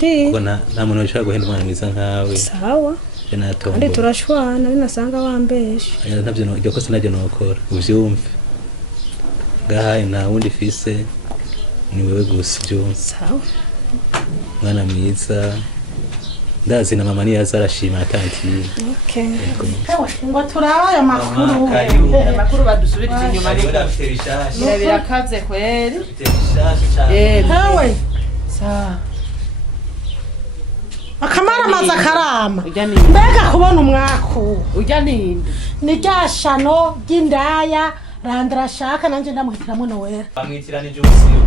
ndi nta muntu ushaka guhenda umwana mwiza nkawe sawa kandi turashwana binasanga wambeshe ntabyo iryo kosa nabyo nokora uvyumve ngahaye nta wundi fise ni wewe gusa uvyumve sawa mwana mwiza ndazi na mama niyaza arashima tanti okay ngo turabaye makuru badusubirije inyuma birakaze kweri hawe sa akamara maza karama mbega kubona umwaku ujya ninde ni ryashano ry'indaya randra shaka nanje ndamuhitiramo nowera bamwitiranije ubusiyo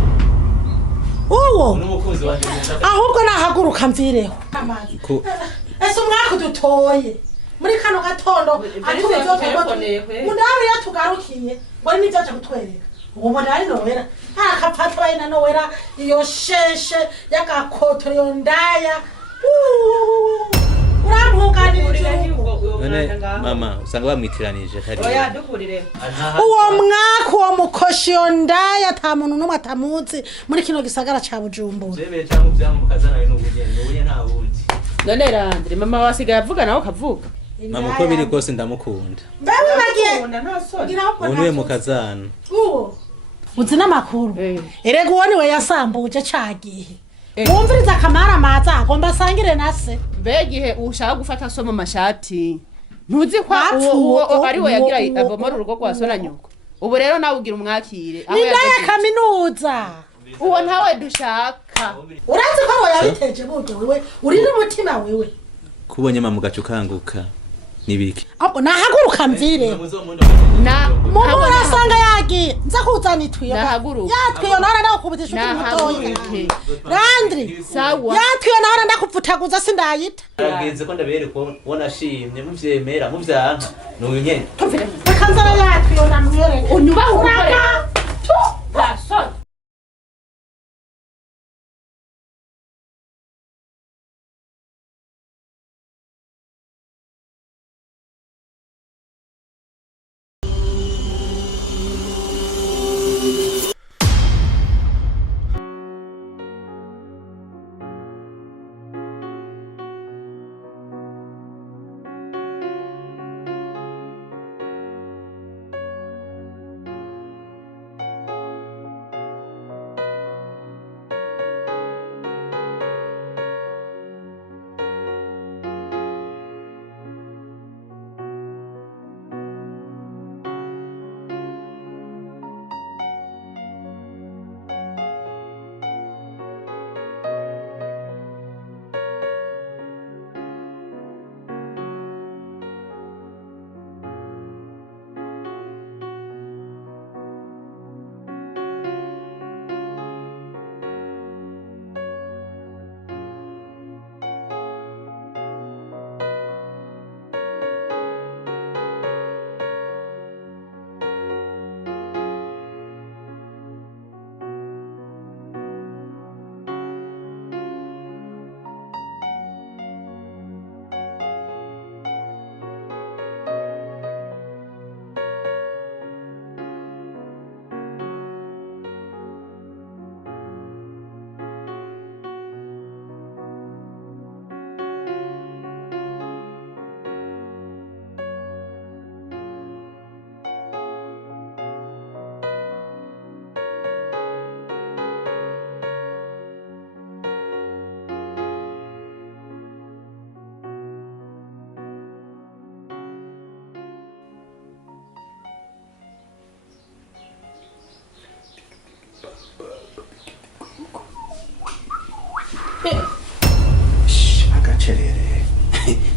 uwo n'umukunzi wanje ahubwo nahaguruka mvireho ese umwaku dutoye muri kano gatondo mundabe yatugarukiye ngo ni byaje gutwereka ubu nari nowera akapfata bayina nowera iyo sheshe yagakoto yo ndaya none mama usanga bamwitiranije hari oya dukurire uwo mwaka uwo mukoshi yo ndaya ata muntu n'umwe atamuzi muri kino gisagara ca Bujumbura jebe cyangwa byamukazana n'ubunye nta wundi none randre mama wasigaye avuga nawe kavuga mama uko biri kose ndamukunda mbewe bagiye uniwe mukazana uzi n'amakuru erega uwo niwe yasambuje cagihe wumviriza akamara maza agomba asangire na se mbegihe ushaka gufata so mu mashati ntuzi ko uwo ari we yagira abomora urugo kwa so na nyoko ubu rero nawe ugira umwakire aho ya kaminuza uwo ntawe dushaka urazi ko abo yabiteje buryo wewe uri n'umutima wewe kubonye mama gacu kanguka nibiki abo nahaguruka mvire na mumu rasanga yagiye nza kuzana itwiyo nahaguruka yatwiyo nara ndakubutisha umutoyi Randri sawa yatwiyo nara ndakupfutaguza sindayita ageze ko ndabere ko wonashimye muvyemera muvyanka n'uyu nyene akanzara yatwiyo namwereke unyubaho ukora basoni agacerere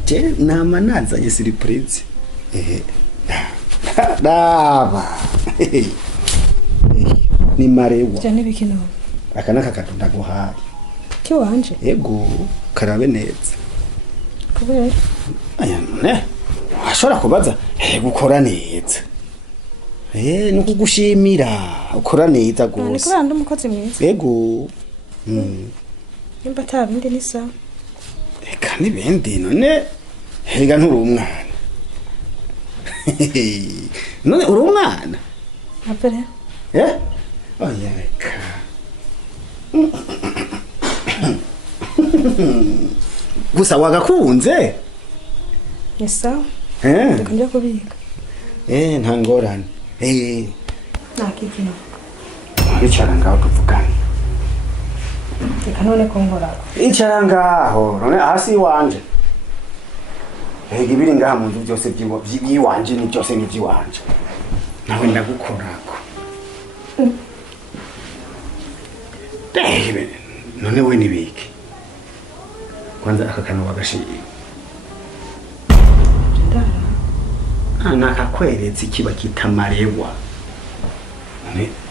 je nama nazanye surprise daba ni marewa cyane bikino akana kakatu ndaguhaye kiwanje ego karabe neza kubera aya ne ashobora kubaza gukora neza nuko gushimira ukora neza gose ni kubera ndumukozi mwiza ego nimba tabindi nisa eka nibindi none hega nturi umwana none uri umwana apere oya reka gusa wagakunze ni sawa eh reka njya kubika nta ngorane nakikina icara ngaho tuvugane reka none ko ngorako icara ngaho none hasi iwanje ibiri ngaha mu nzu byose by'iwanje ni byose ni by'iwanje nawe ndagukorako none we nibiki kwanza aka kantu wagashiye nakakweretse ikiba kitamarewa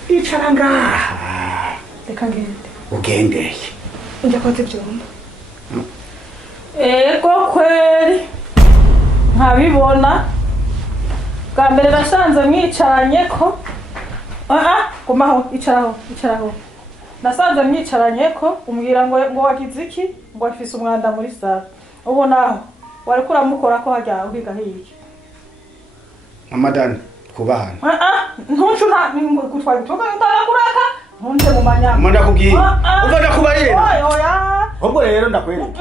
icara ngaha reka ngende ugendeye njya koza ibyombo ego kweri nkabibona bwa mbere nasanze mwicaranye ko gumaho icaraho nasanze mwicaranye ko umbwira ngo wagize iki ngo afise umwanda muri sare ubu naho wari kuramukora ko hajya uhiga hirya amadani kubahana ntuncu gutwara ituga ndagakuraka ntunce mu manyama manda kubwiye uvaga kubarira oya ubwo rero ndakwereka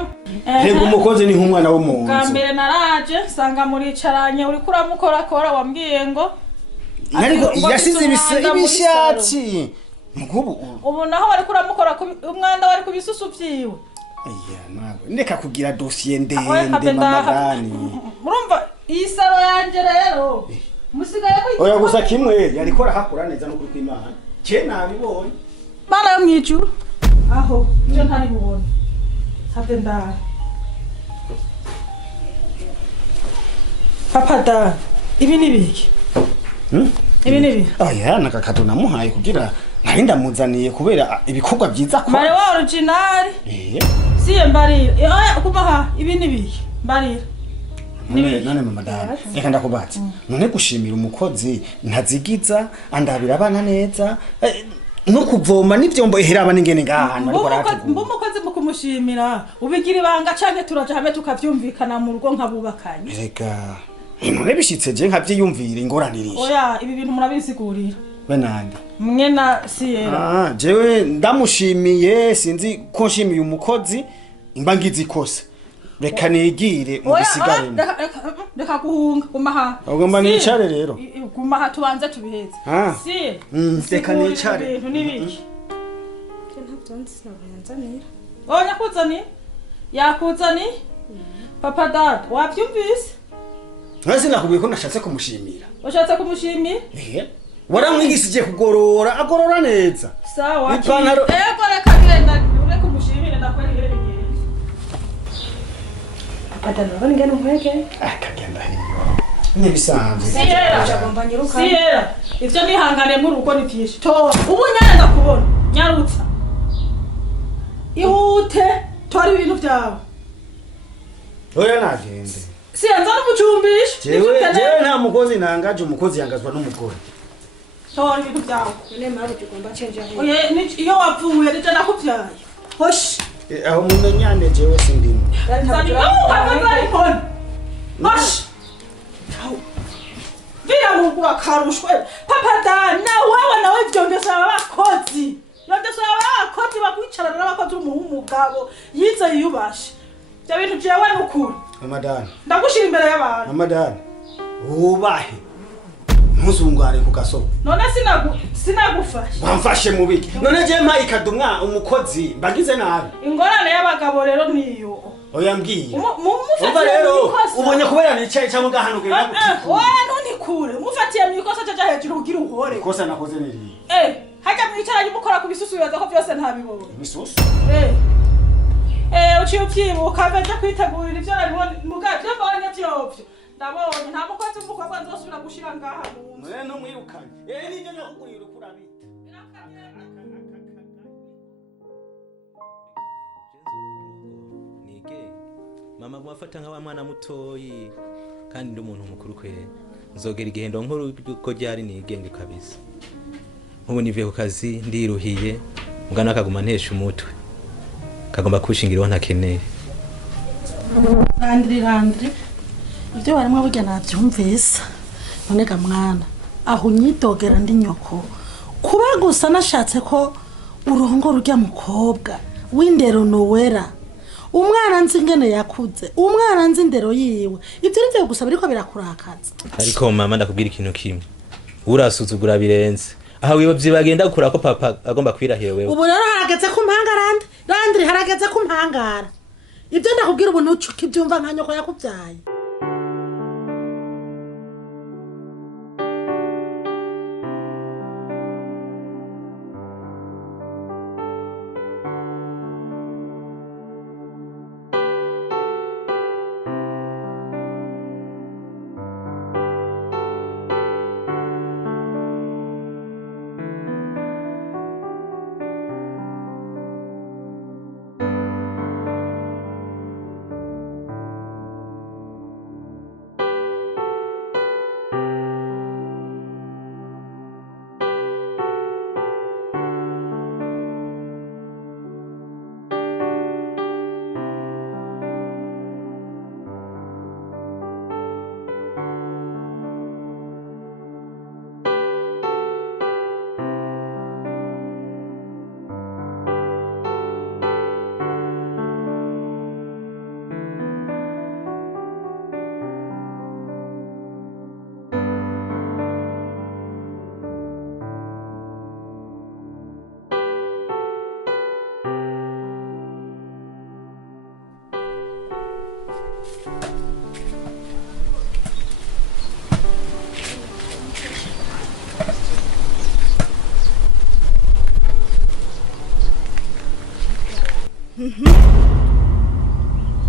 hego umukozi ni nk'umwana wo mu nzu bwa mbere naraje nsanga muricaranye uri kuramukora wambwiye ngo ariko yasize ibishatsi mugubu ubu naho bari kuramukora umwanda wari kubisusu vyiwe nawe ndeka kugira dossier ndende mamadani murumva iyi saro yanje rero musigaye ko oya gusa kimwe yarikora hakura neza no kuri kw'Imana cye nabibonye bana yo mwijuru aho cyo ntari bubone habe ndara papa da ibi ni biki ibi ni biki oya nakakato namuhaye kugira nari ndamuzaniye kubera ibikorwa byiza ko mare wa original siye mbarira oya kubaha ibi ni biki mbarira none mama dana reka ndakubatse none gushimira umukozi ntazigiza andabira abana neza no kuvoma n'ivyombo iheraba n'ingene ngahantu ariko rati umukozi mu kumushimira ubigira ibanga canke turaje hamwe tukavyumvikana mu rugo nkabubakanye reka none bishitse je nkavyiyumvira ingoranirisha oya ibi bintu murabisigurira benande mwe na CIELLA jewe ndamushimiye sinzi ko nshimiye umukozi imba ngize ikosa reka nigire mu bisigare reka guhunga kumaha ugomba nicare rero kumaha tubanze tubiheze si reka nicare ibintu nibiki ntabwo yakuzani papa dad wabyumvise nasi nakubwiye ko nashatse kumushimira ushatse kumushimira waramwigishije kugorora agorora neza sawa ipantaro ego reka genda ure kumushimira ndakwari ibere Padano bani ngene umweke akagenda hiyo nibisanzwe CIELLA ivyo nihangane mu rugo nivyinshi to ubu nyane ndakubona nyarutsa ihute tori ibintu vyawe oya nagende siyanza n'umucumbisha jewe nta mukozi nangaje umukozi yangazwa n'umugore tori ibintu vyawe none mara ugomba cenja he oye iyo wapfuye nije nakuvyaye hoshi aho mumenyane jewe sindimo vira mugwa karushwe papa dana wewe nawe vyongeza abakozi yongeza abakozi bakwicarana n'abakozi umugabo yize yubashe bya bintu jewe n'ukuri amadani ndagushira imbere y'abantu amadani ubahe ntuzungare ku gasoko none sinagufasha wamfashe mu biki none je mpa ikadumwa umukozi mbagize nabi ingorane y'abagabo rero niyo oyambwiye umva rero ubonye kubera nicaye cyangwa ngahanugera oya ntunikure mufatiye mu ikosa cyaje hejuru ugira uhore ikosa nakoze niri hajya mwicaranye mukora ku bisusu bibaza ko byose ntabibona bisusu uciye ubyibuka baje kwitegurira ivyo narimo mugavyo mbonye vyovyo ndabonye nta mukozi w'umukobwa nzosubira gushira ngaha mu none ntumwirukanye nibyo nakugurira ukura bita mama gwafata nka wa mwana mutoyi kandi ndi umuntu mukuru kwere nzogera igihendo nkuru ko ryari nigenge kabisa nkubu nivuye ku kazi ndiruhiye mugana akaguma ntesha umutwe kagomba kushingiraho ntakeneye Landri ibyo barimo burya nabyumvise none ga mwana aho unyidogera ndi nyoko kuba gusa nashatse ko urongora urya mukobwa w'indero nowera umwana nzi ingene yakuze umwana nzi indero yiwe ibyo nivyo gusa biriko birakurakaza ariko mama ndakubwira ikintu kimwe urasuzugura birenze aha wiwe vyibagenda gukura ko papa agomba kwirahira wewe ubu rero harageze ku mpangara randri harageze ku mpangara ibyo ndakubwira ubu ntucuka ibyumva nka nyoko yakubyaye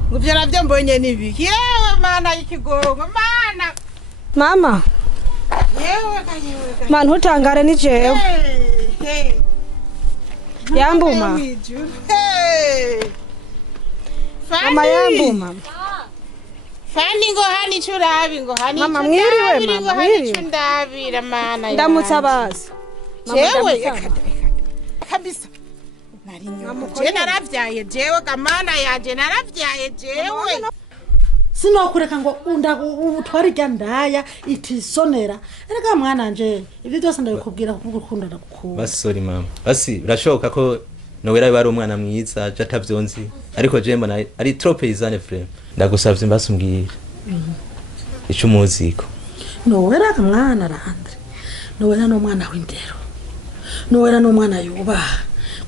Nguvyo navyo mbonye nibiki yewe mana y'ikigongo mana mama yewe man hutangare ni jewe yambuma mama yambuma Fani ngo hani churabi ngo hani mama mwiriwe mama mwiriwe ndabira mana ndamutsa basi jewe kabisa Je naravyaye jewe kamana yanje naravyaye jewe sinokureka ngo utwara irya ndaya itisonera erega mwana nje ibyo byose ndabikubwira kuko ukunda ndagukunda basi sorry mama basi birashoboka ko nowera bari umwana mwiza aje atavyonzi ariko je mbona ari trop paysanne frère ndagusavye mbasumbwira ico muziko nowera kamwana randre nowera no mwana w'indero nowera no mwana yubaha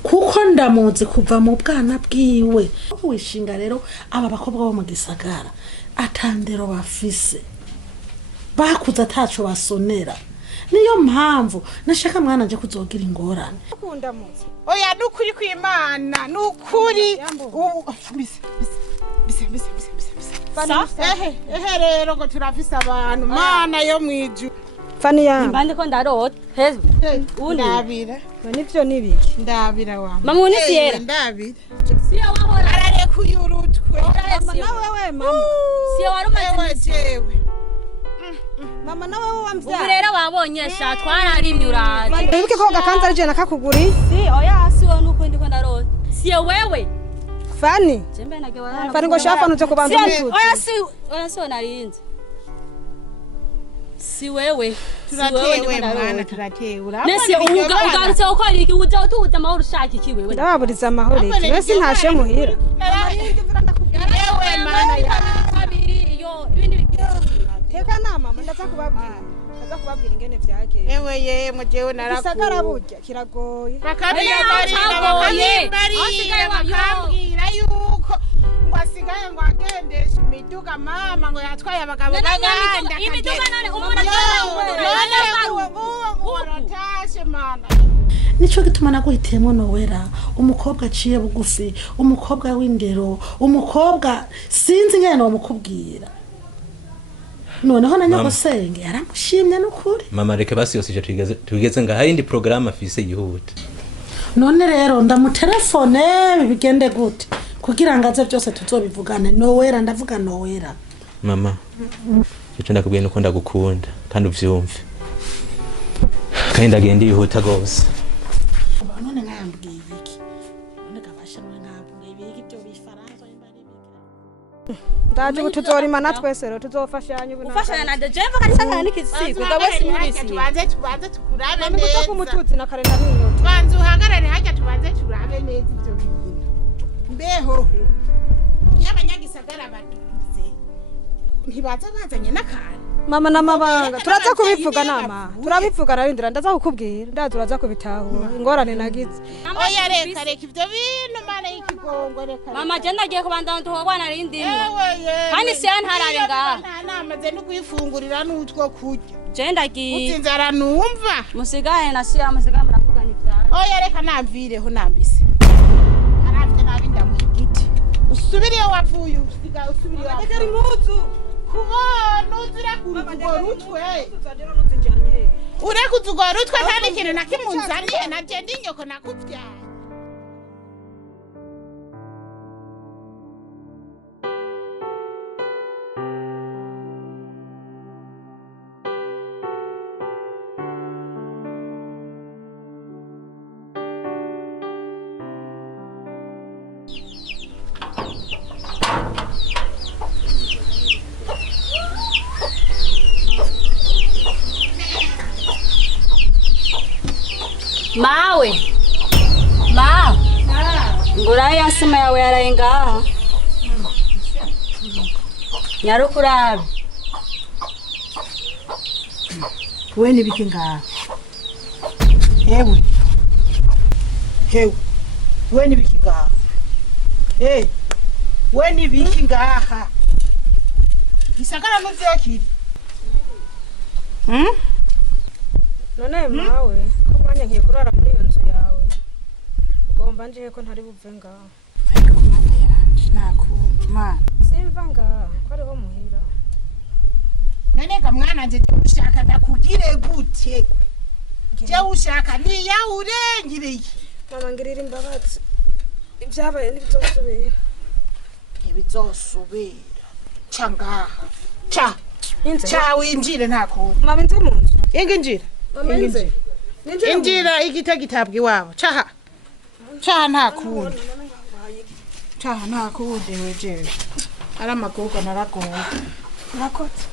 kuko ndamuzi kuva mu bwana bwiwe wishinga rero aba bakobwa bo mu gisagara atandero bafise bakuza ataco basonera niyo mpamvu nashaka mwana nje kuzogira ingorane oya nukuri kw'Imana nukuri ehe rero ngo turafise abantu mana yo mwiju fani ya Mbande ko ndarota heza ndabira nivyo nibiki ndabira wa mama unisiera ndabira siyo wahora ararekuye urutwe mama nawe mama siyo waruma ewe jewe mama nawe wamvya ubu rero wabonye sha twararimye uraje wibuke ko gakanza ari je nakakuguri si oya siyo nuko ndiko ndarota siyo wewe fani jembe nage warana fani ngo shafa nuje kubanza umutuzi oya siyo narinze si wewe turatewe mwana turatewe nese ugarutse ukora iki uja utuza amahoro ushaka iki wewe ndababuriza amahoro iki wese ntashe muhira ewe mana ya kabiri yo ibindi teka nama ndaza kubabwira ingene vyageye ewe ye mujewe gisagara burya kiragoye bakambwira yuko ngo asigaye ngo agendesha imiduga mama ngo yatwaye abagabo baganda imiduga none umuntu aratashe mana nico gituma naguhitiyemo nowera umukobwa aciye bugufi umukobwa w'indero umukobwa sinzi ingene no mukubwira noneho na nyogosenge yaramushimye n'ukuri mama reke basi yose je tugeze ngaha indi programme afise yihuta none rero ndamutelefone bigende gute kugira ngo aze byose tuzobivugane nowera ndavuga nowera mama cyo ndakubwiye nuko ndagukunda kandi uvyumve kandi ndagenda yihuta gose none nkambwiye iki none gabasha none nkambwiye ibiki byo bifaransa imbari biki ndaje gutuzorima natwese rero tuzofashanya ubu ufashanya na Jemva kandi sakana nikisigo gabose murisi tubanze tukurabe neza neza ko umutuzi na karenda n'inyota tubanze uhagarare hajya tubanze turabe neza ibyo bintu mbeho gisagara baduze ntibaza bazanye n'akantu mama n'amabanga turaza kubivuga nama turabivuga narindira ndaza kukubwira ndaza uraza kubitahura ingorane nagize oya reka ibyo bintu mana y'ikigongo reka mama je ndagiye kubandana tuhobana rindi yewe kandi se ntarabe ngaha namaze no kwifungurira n'utwo kurya je ndagiye utinzara numva musigane na siya musigane muravugana ivyaro oya reka namvireho nambise aravye nabi ndamuhigiti usubiriye wavuye usubiriye reka rimuzu kubona uzira kurutwe ureka utugorutwe nta n'ikintu na kimwe unzaniye na je ndi nyoko nakuvyaye mawe ma ngura ya sima yawe yaraye ngaha nyarukurabe we nibiki ngaha hewe we nibiki ngaha we nibiki ngaha gisagara n'uvyokiri none mawe ko mwanya ngiye kurara muri iyo nzu yawe ugomba nje ko ntari buve ngaha ariko mama yanje nakuma simva ngaha ko ariho muhira none ga mwana nje ushaka ndakugire gute je ushaka niya urengireye mama ngirira imbabazi ibyabaye ntibizosubira ntibizosubira ca ngaha inze ca winjire ntakundi mama inze mu nzu injira mama inze injira igita gitabwa iwabo caha ntakundi wejeje ari amagogo naragowe nakotse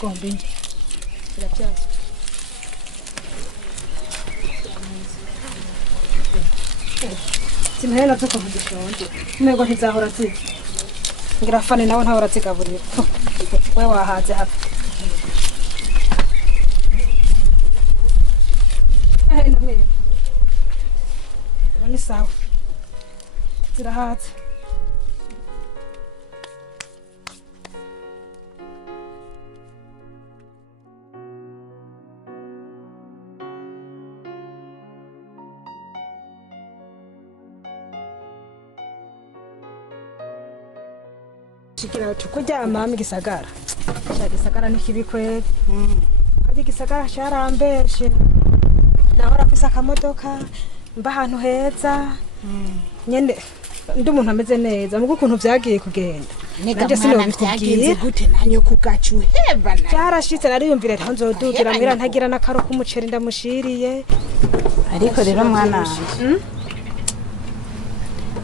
gomba inje birabyaza simhena tuko kugishonje nego ntizahora ziga ngira fane nawe ntahora zigaburira we wahaze hafi namwe ni sawa zirahaze shikira tukuryama mu gisagara gisagara n'ikibikwere kandi gisagara cyarambeshe nahora afise akamodoka mba ahantu heza nyene ndi umuntu ameze neza mugo ukuntu vyagiye kugenda nanje sinobikubwiye gute nanyo kugacu heba na cyarashitse nariyumvira nta nzodugira mwira ntagira n'akaro k'umuceri ndamushiriye ariko rero mwana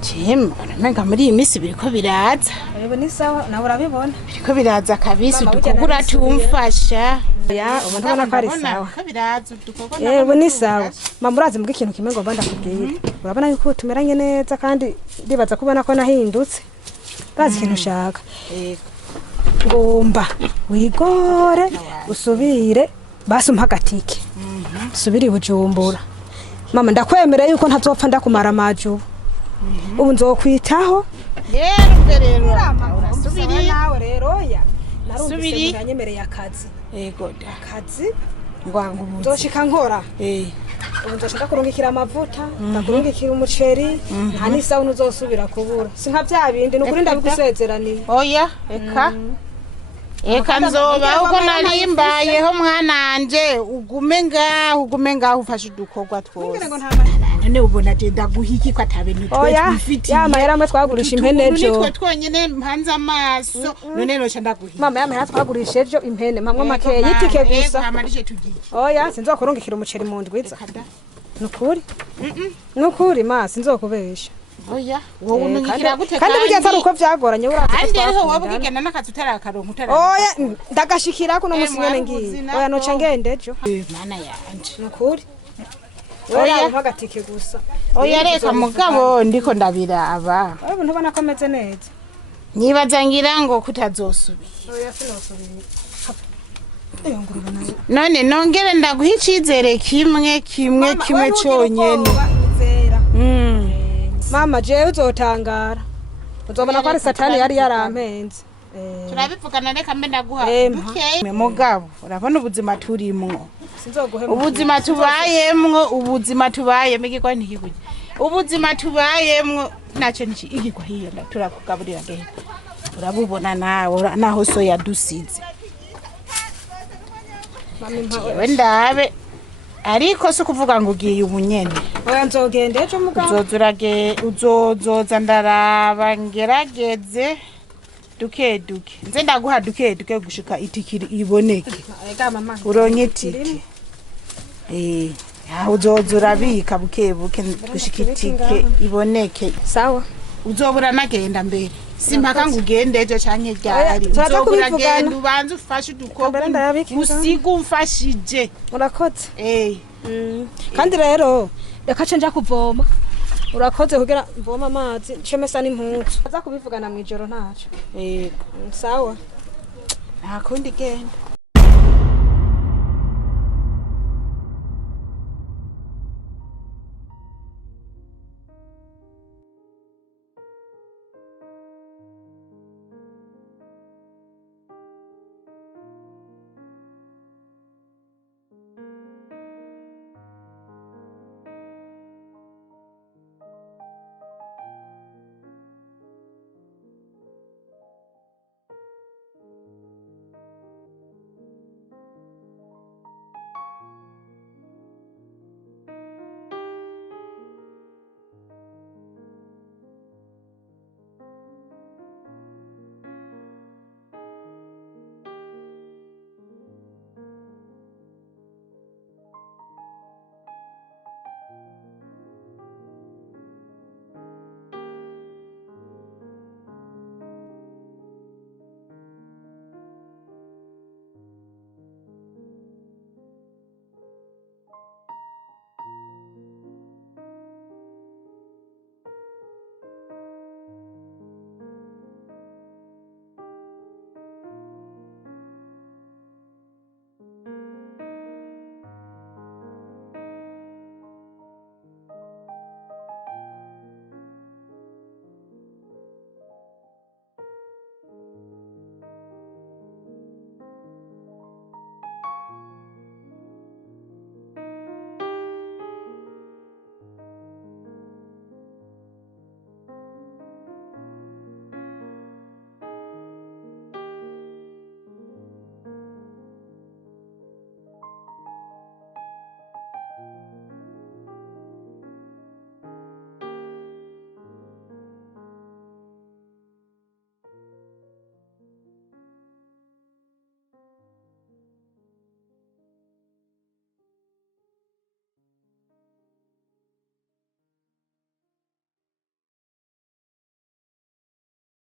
Chim, nanga muri iyi minsi biriko biraza. Ebe ni sawa nawe urabibona. Biriko biraza kabisa udukogura tumfasha. Ya, umuntu ubona ko ari sawa. Biraza udukogura. Ebe ni sawa. Mama urazi mbwa ikintu kimwe ngomba ndakubwira. Urabona yuko tumeranye neza kandi ndibaza kubona ko nahindutse. Bazi ikintu ushaka. Ngomba wigore usubire basi umpagatike. Subiri Bujumbura. Mama ndakwemera yuko ntazopfa ndakumara amajubu. Ubu nzokwitaho rero urasubiri nawe rero ya narumvise nganyemereye akazi yego akazi ngwangu nzoshika nkora ubu nzoshaka kurungikira amavuta ndakurungikira umuceri nta n'isabuni uzosubira kubura si nka bya bindi nukuri ndabigusezeraniye oya eka eka nzoba uko narimbayeho mwananje ugume ngaho ufashe udukorwa twose none ubona je ndaguhiki ko atabintu twifitiye ya mahera amwe twagurisha impene ejo nitwe twonyene mpanze amaso none noca ndaguhiki mama ya mahera twagurisha ejo impene mpamwe make yitike gusa hamarishe tugiye oya sinzokurungikira umuceri mu ndwiza nukuri ma sinzokubesha oya wowe unungikira gute kandi burya atari uko vyagoranye uraza kandi ariho wabugigena n'akazi utarakaronka oya ndagashikirako no musi nyene ngiye oya noca ngende ejo mana yanje nukuri oya mpagatike gusa oya reka mugabo ndiko ndabiraba oya ntubona ko ameze neza nibaza ngira ngo kutazosubira oya sinosubira none nongere ndaguha icizere kimwe conyene mama jewe uzotangara uzobona ko ari satani yari yarampenze turabivugana reka mbe ndaguha mugabo urabona ubuzima turimwo ubuzima tubayemwo igikwa ntikikuye ubuzima tubayemwo naco niki igikwa hiyo turakugaburira genda urabubona nawe naho so yadusize jewe ndabe ariko se kuvuga ngo ugiye ubunyene oya nzogende ejo mugabo uzoza ndaraba ngerageze duke nze ndaguha duke gushika itikiri iboneke uronke itike uzoza urabika buke gushika itike iboneke sawa uzobura nagenda mbere simpaka ngo ugende ejo canke ryari uzobura genda ubanze ufashe udukoko usiga umfashije urakoze kandi rero reka nja kuvoma urakoze kugira mvoma amazi ncemesa n'impuzu aza kubivugana mwijoro ntaco yego sawa nta kundi genda